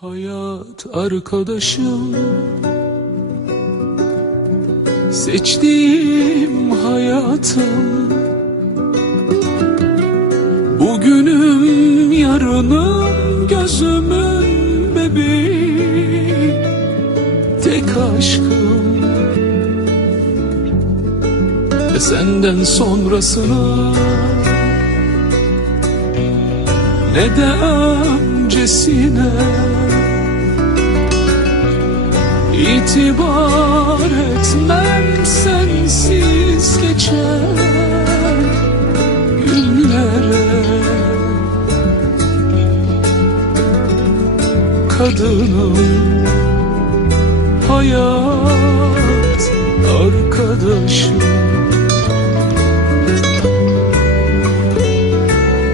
Hayat arkadaşım. Seçtiğim hayatım. Bugünüm yarınım gözümün bebeği. Tek aşkım. Ve senden sonrasına Ne de öncesine İtibar etmem sensiz geçen günlere. Kadınım hayat arkadaşım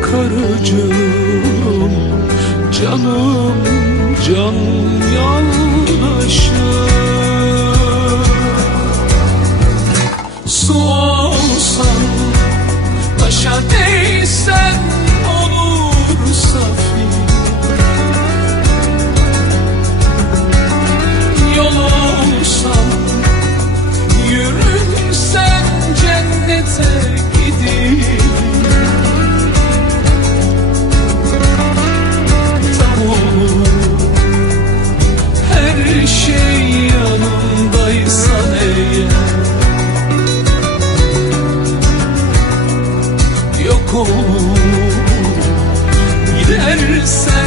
Karıcığım canım can yoldaşım olur. Gidersen